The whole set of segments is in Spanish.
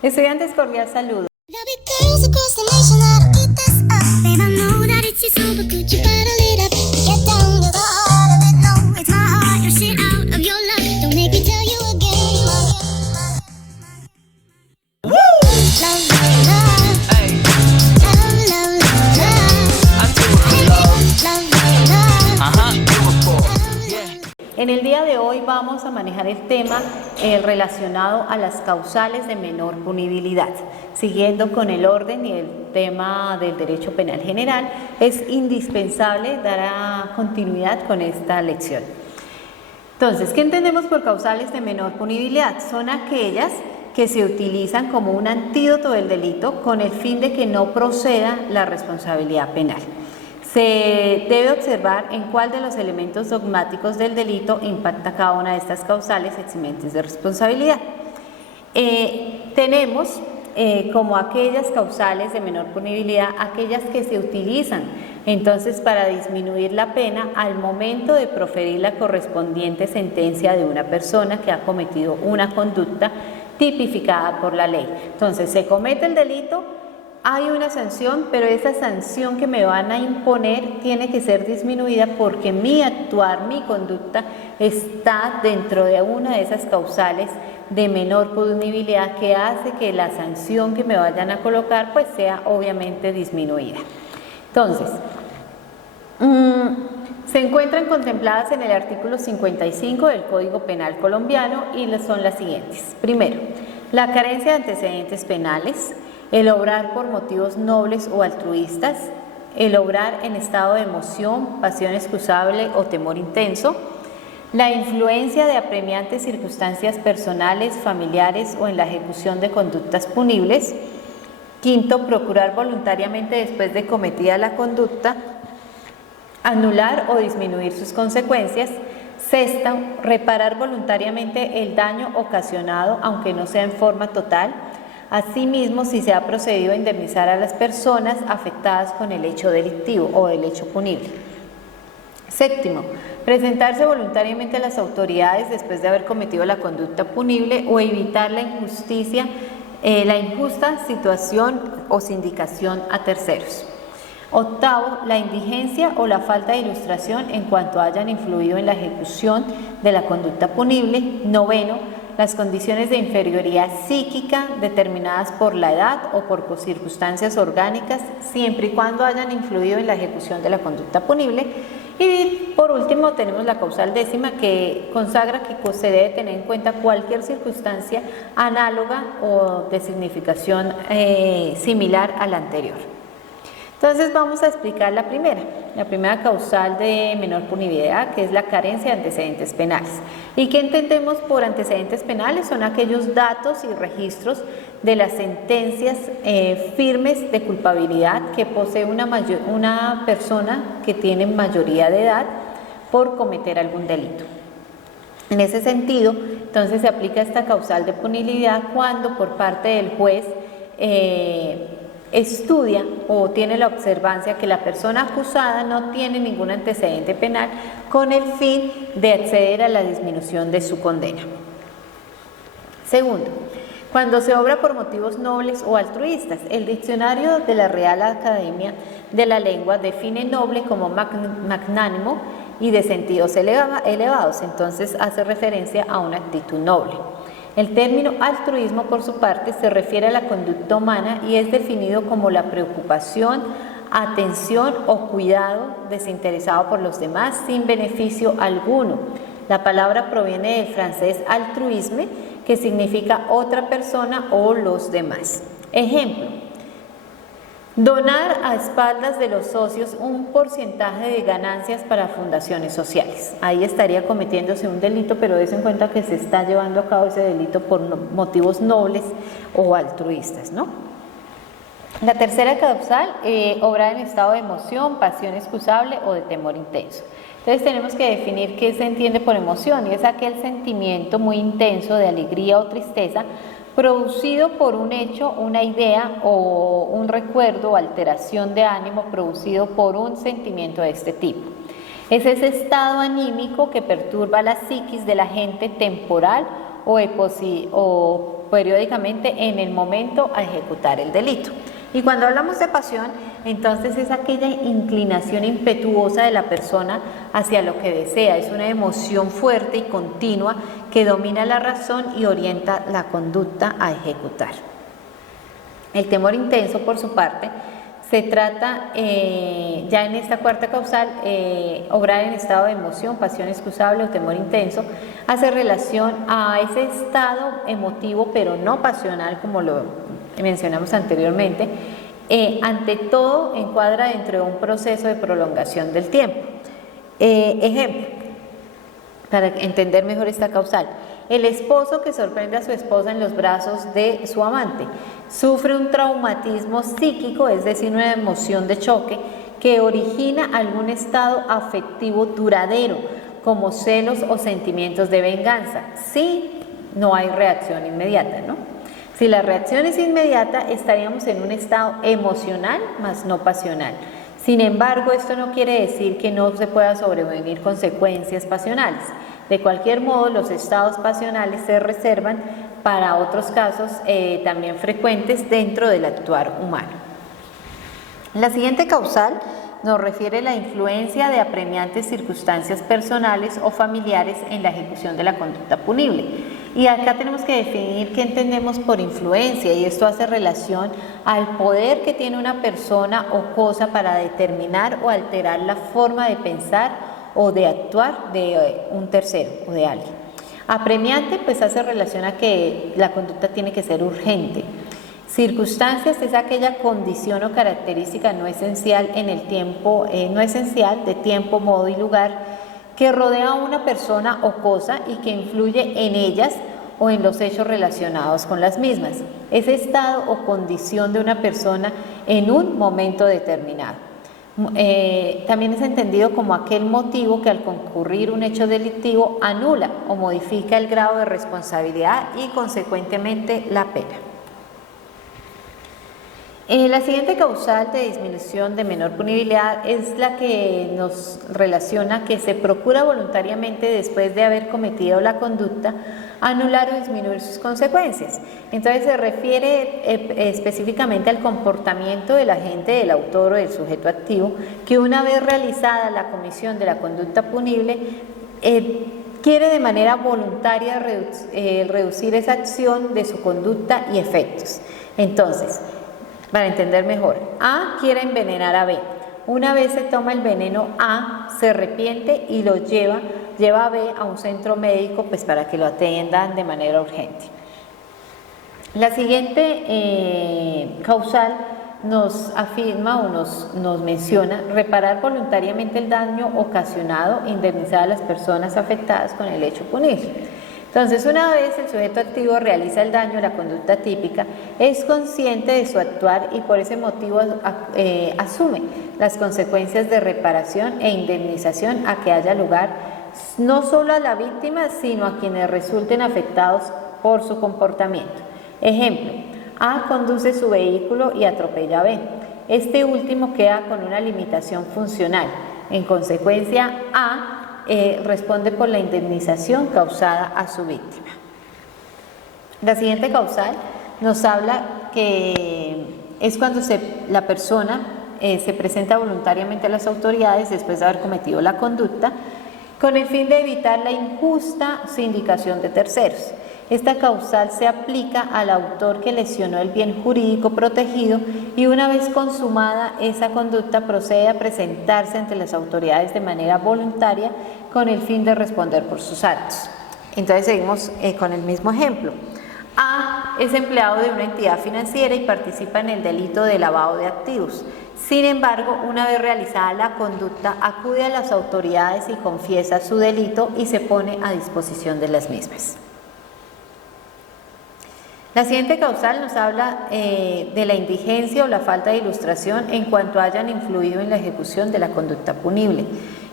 Estudiantes, cordial saludo. En el día de hoy vamos a manejar el tema relacionado a las causales de menor punibilidad. Siguiendo con el orden y el tema del derecho penal general, es indispensable dar continuidad con esta lección. Entonces, ¿qué entendemos por causales de menor punibilidad? Son aquellas que se utilizan como un antídoto del delito con el fin de que no proceda la responsabilidad penal. Se debe observar en cuál de los elementos dogmáticos del delito impacta cada una de estas causales eximentes de responsabilidad. Tenemos como aquellas causales de menor punibilidad, aquellas que se utilizan entonces para disminuir la pena al momento de proferir la correspondiente sentencia de una persona que ha cometido una conducta tipificada por la ley. Entonces, se comete el delito, hay una sanción, pero esa sanción que me van a imponer tiene que ser disminuida porque mi actuar, mi conducta está dentro de una de esas causales de menor punibilidad que hace que la sanción que me vayan a colocar pues sea obviamente disminuida. Entonces, se encuentran contempladas en el artículo 55 del Código Penal colombiano y son las siguientes. Primero, la carencia de antecedentes penales, el obrar por motivos nobles o altruistas, el obrar en estado de emoción, pasión excusable o temor intenso, la influencia de apremiantes circunstancias personales, familiares o en la ejecución de conductas punibles. Quinto, procurar voluntariamente después de cometida la conducta, anular o disminuir sus consecuencias. Sexta, reparar voluntariamente el daño ocasionado, aunque no sea en forma total. Asimismo, si se ha procedido a indemnizar a las personas afectadas con el hecho delictivo o el hecho punible. Séptimo, presentarse voluntariamente a las autoridades después de haber cometido la conducta punible o evitar la injusta situación o sindicación a terceros. Octavo, la indigencia o la falta de ilustración en cuanto hayan influido en la ejecución de la conducta punible. Noveno, las condiciones de inferioridad psíquica determinadas por la edad o por circunstancias orgánicas, siempre y cuando hayan influido en la ejecución de la conducta punible. Y por último tenemos la causal décima, que consagra que se debe tener en cuenta cualquier circunstancia análoga o de significación similar a la anterior. Entonces vamos a explicar la primera causal de menor punibilidad, que es la carencia de antecedentes penales. ¿Y qué entendemos por antecedentes penales? Son aquellos datos y registros de las sentencias firmes de culpabilidad que posee una persona que tiene mayoría de edad por cometer algún delito. En ese sentido, entonces se aplica esta causal de punibilidad cuando por parte del juez estudia o tiene la observancia que la persona acusada no tiene ningún antecedente penal con el fin de acceder a la disminución de su condena. Segundo, cuando se obra por motivos nobles o altruistas. El diccionario de la Real Academia de la Lengua define noble como magnánimo y de sentidos elevados, entonces hace referencia a una actitud noble. El término altruismo, por su parte, se refiere a la conducta humana y es definido como la preocupación, atención o cuidado desinteresado por los demás sin beneficio alguno. La palabra proviene del francés altruisme, que significa otra persona o los demás. Ejemplo: donar a espaldas de los socios un porcentaje de ganancias para fundaciones sociales. Ahí estaría cometiéndose un delito, pero des en cuenta que se está llevando a cabo ese delito por motivos nobles o altruistas, ¿no? La tercera causal, obrar en estado de emoción, pasión excusable o de temor intenso. Entonces tenemos que definir qué se entiende por emoción, y es aquel sentimiento muy intenso de alegría o tristeza producido por un hecho, una idea o un recuerdo o alteración de ánimo producido por un sentimiento de este tipo. Es ese estado anímico que perturba la psiquis de la gente temporal o periódicamente en el momento a ejecutar el delito. Y cuando hablamos de pasión, entonces es aquella inclinación impetuosa de la persona hacia lo que desea, es una emoción fuerte y continua que domina la razón y orienta la conducta a ejecutar. El temor intenso, por su parte, se trata, ya en esta cuarta causal, obrar en estado de emoción, pasión excusable o temor intenso, hace relación a ese estado emotivo, pero no pasional, como lo mencionamos anteriormente. Ante todo, encuadra dentro de un proceso de prolongación del tiempo. Ejemplo, para entender mejor esta causal. El esposo que sorprende a su esposa en los brazos de su amante sufre un traumatismo psíquico, es decir, una emoción de choque que origina algún estado afectivo duradero, como celos o sentimientos de venganza, si no hay reacción inmediata, ¿no? Si la reacción es inmediata, estaríamos en un estado emocional, más no pasional. Sin embargo, esto no quiere decir que no se pueda sobrevenir consecuencias pasionales. De cualquier modo, los estados pasionales se reservan para otros casos también frecuentes dentro del actuar humano. La siguiente causal nos refiere a la influencia de apremiantes circunstancias personales o familiares en la ejecución de la conducta punible. Y acá tenemos que definir qué entendemos por influencia, y esto hace relación al poder que tiene una persona o cosa para determinar o alterar la forma de pensar o de actuar de un tercero o de alguien. Apremiante, pues hace relación a que la conducta tiene que ser urgente. Circunstancias es aquella condición o característica no esencial en el tiempo, no esencial de tiempo, modo y lugar, que rodea a una persona o cosa y que influye en ellas o en los hechos relacionados con las mismas. Ese estado o condición de una persona en un momento determinado. También es entendido como aquel motivo que al concurrir un hecho delictivo anula o modifica el grado de responsabilidad y consecuentemente la pena. La siguiente causal de disminución de menor punibilidad es la que nos relaciona que se procura voluntariamente, después de haber cometido la conducta, anular o disminuir sus consecuencias. Entonces se refiere específicamente al comportamiento del agente, del autor o del sujeto activo, que una vez realizada la comisión de la conducta punible, quiere de manera voluntaria reducir esa acción de su conducta y efectos. Entonces, para entender mejor, A quiere envenenar a B. Una vez se toma el veneno, A se arrepiente y lo lleva a B a un centro médico, pues para que lo atiendan de manera urgente. La siguiente causal nos afirma o nos menciona reparar voluntariamente el daño ocasionado, indemnizar a las personas afectadas con el hecho punible. Entonces, una vez el sujeto activo realiza el daño, la conducta típica, es consciente de su actuar y por ese motivo asume las consecuencias de reparación e indemnización a que haya lugar, no solo a la víctima, sino a quienes resulten afectados por su comportamiento. Ejemplo, A conduce su vehículo y atropella a B. Este último queda con una limitación funcional. En consecuencia, A responde por la indemnización causada a su víctima. La siguiente causal nos habla que es cuando la persona se presenta voluntariamente a las autoridades después de haber cometido la conducta, con el fin de evitar la injusta sindicación de terceros. Esta causal se aplica al autor que lesionó el bien jurídico protegido y una vez consumada esa conducta procede a presentarse ante las autoridades de manera voluntaria con el fin de responder por sus actos. Entonces seguimos con el mismo ejemplo. A es empleado de una entidad financiera y participa en el delito de lavado de activos. Sin embargo, una vez realizada la conducta, acude a las autoridades y confiesa su delito y se pone a disposición de las mismas. La siguiente causal nos habla de la indigencia o la falta de ilustración en cuanto hayan influido en la ejecución de la conducta punible.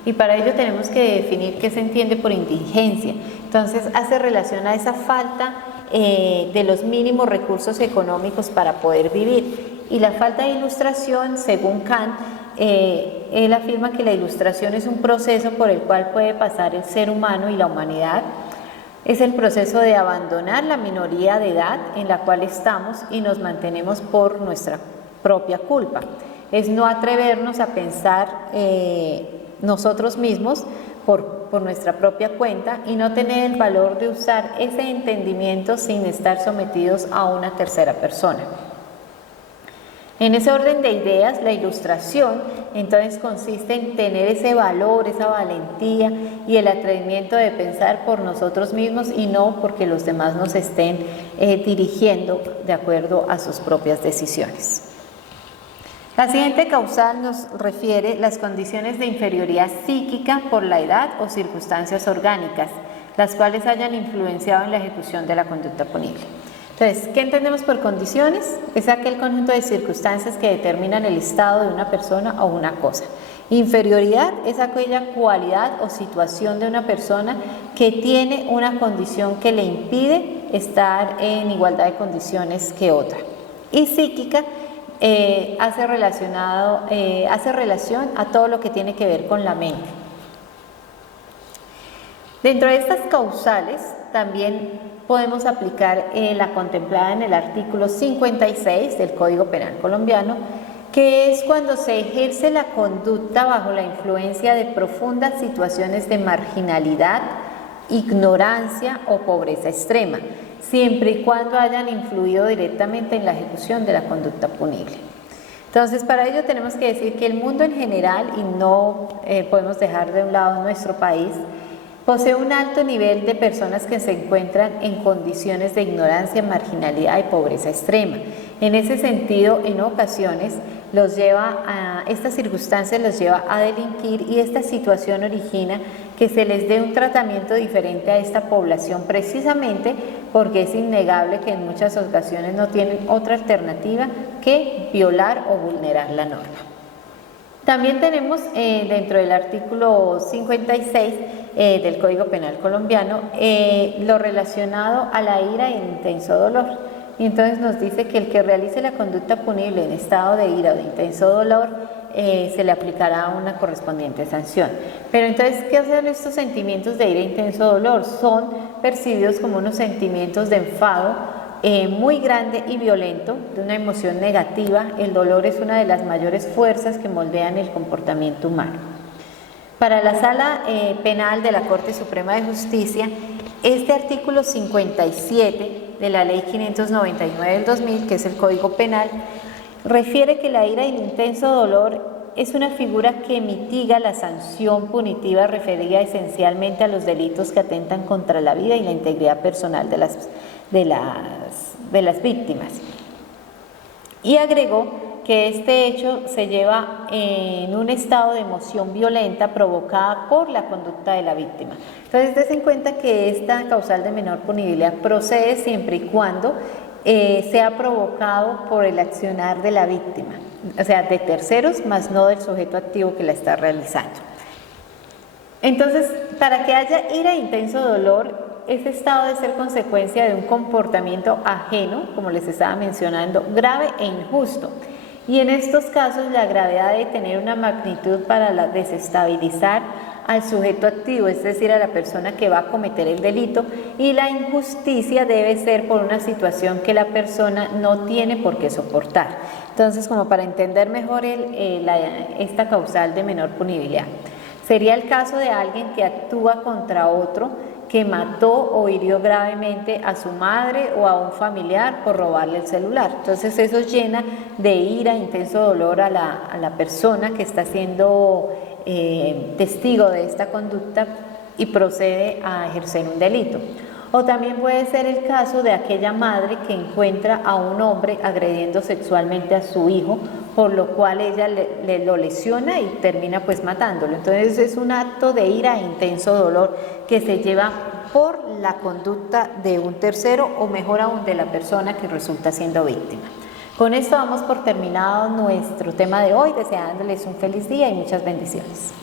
Y para ello tenemos que definir qué se entiende por indigencia. Entonces, hace relación a esa falta de los mínimos recursos económicos para poder vivir. Y la falta de ilustración, según Kant, él afirma que la ilustración es un proceso por el cual puede pasar el ser humano y la humanidad Es el proceso de abandonar la minoría de edad en la cual estamos y nos mantenemos por nuestra propia culpa. Es no atrevernos a pensar nosotros mismos por nuestra propia cuenta y no tener el valor de usar ese entendimiento sin estar sometidos a una tercera persona. En ese orden de ideas, la ilustración entonces consiste en tener ese valor, esa valentía y el atrevimiento de pensar por nosotros mismos y no porque los demás nos estén dirigiendo de acuerdo a sus propias decisiones. La siguiente causal nos refiere las condiciones de inferioridad psíquica por la edad o circunstancias orgánicas, las cuales hayan influenciado en la ejecución de la conducta punible. Entonces, ¿qué entendemos por condiciones? Es aquel conjunto de circunstancias que determinan el estado de una persona o una cosa. Inferioridad es aquella cualidad o situación de una persona que tiene una condición que le impide estar en igualdad de condiciones que otra. Y psíquica hace relación a todo lo que tiene que ver con la mente. Dentro de estas causales también podemos aplicar la contemplada en el artículo 56 del Código Penal colombiano, que es cuando se ejerce la conducta bajo la influencia de profundas situaciones de marginalidad, ignorancia o pobreza extrema, siempre y cuando hayan influido directamente en la ejecución de la conducta punible. Entonces, para ello tenemos que decir que el mundo en general, y no podemos dejar de un lado nuestro país, posee un alto nivel de personas que se encuentran en condiciones de ignorancia, marginalidad y pobreza extrema. En ese sentido, en ocasiones, estas circunstancias los lleva a delinquir y esta situación origina que se les dé un tratamiento diferente a esta población precisamente porque es innegable que en muchas ocasiones no tienen otra alternativa que violar o vulnerar la norma. También tenemos dentro del artículo 56 del Código Penal colombiano lo relacionado a la ira e intenso dolor. Y entonces nos dice que el que realice la conducta punible en estado de ira o de intenso dolor se le aplicará una correspondiente sanción. Pero entonces, ¿qué hacen estos sentimientos de ira e intenso dolor? Son percibidos como unos sentimientos de enfado muy grande y violento, de una emoción negativa. El dolor es una de las mayores fuerzas que moldean el comportamiento humano. Para la Sala Penal de la Corte Suprema de Justicia, este artículo 57 de la Ley 599 del 2000, que es el Código Penal, refiere que la ira y el intenso dolor es una figura que mitiga la sanción punitiva referida esencialmente a los delitos que atentan contra la vida y la integridad personal de las víctimas. Y agregó que este hecho se lleva en un estado de emoción violenta provocada por la conducta de la víctima. Entonces, des en cuenta que esta causal de menor punibilidad procede siempre y cuando sea provocado por el accionar de la víctima, o sea, de terceros, más no del sujeto activo que la está realizando. Entonces, para que haya ira e intenso dolor, este estado debe ser consecuencia de un comportamiento ajeno, como les estaba mencionando, grave e injusto. Y en estos casos la gravedad debe tener una magnitud para desestabilizar al sujeto activo, es decir, a la persona que va a cometer el delito, y la injusticia debe ser por una situación que la persona no tiene por qué soportar. Entonces, como para entender mejor esta causal de menor punibilidad, sería el caso de alguien que actúa contra otro, que mató o hirió gravemente a su madre o a un familiar por robarle el celular. Entonces eso llena de ira, intenso dolor a la persona que está siendo testigo de esta conducta y procede a ejercer un delito. O también puede ser el caso de aquella madre que encuentra a un hombre agrediendo sexualmente a su hijo, por lo cual ella lo lesiona y termina pues matándolo. Entonces es un acto de ira e intenso dolor que se lleva por la conducta de un tercero o mejor aún de la persona que resulta siendo víctima. Con esto damos por terminado nuestro tema de hoy, deseándoles un feliz día y muchas bendiciones.